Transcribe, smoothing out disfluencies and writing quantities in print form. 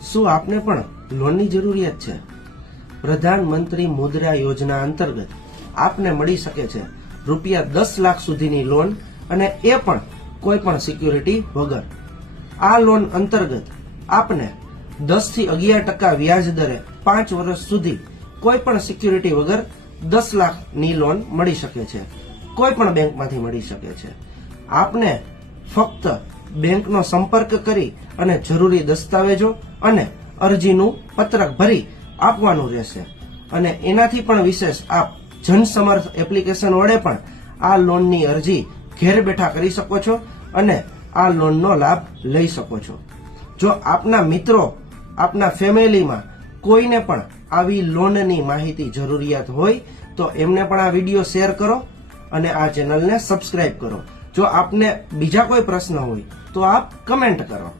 શું આપને પણ લોનની જરૂરિયાત છે? પ્રધાનમંત્રી મુદ્રા યોજના અંતર્ગત આપને મળી શકે છે રૂપિયા 10 લાખ સુધીની લોન, અને એ પણ કોઈ પણ સિક્યુરિટી વગર. આ લોન અંતર્ગત આપને 10 થી 11% વ્યાજ દરે 5 વર્ષ સુધી કોઈ પણ સિક્યુરિટી વગર 10 લાખની લોન મળી શકે છે. કોઈ પણ બેંકમાંથી મળી શકે છે. આપને ફક્ત બેંકનો સંપર્ક કરી અને જરૂરી દસ્તાવેજો અને અરજીનું પત્રક ભરી આપવાનું રહેશે. અને એનાથી પણ વિશેષ આપ જનસમર્થ એપ્લિકેશન વડે પણ આ લોનની અરજી ઘેર બેઠા કરી શકો છો અને આ લોનનો લાભ લઈ શકો છો. જો આપના મિત્રો, આપના ફેમિલીમાં કોઈને પણ આવી લોનની માહિતી જરૂરિયાત હોય તો એમને પણ આ વિડીયો શેર કરો અને આ ચેનલને સબસ્ક્રાઇબ કરો. જો આપને બીજા કોઈ પ્રશ્ન હોય તો આપ કમેન્ટ કરો.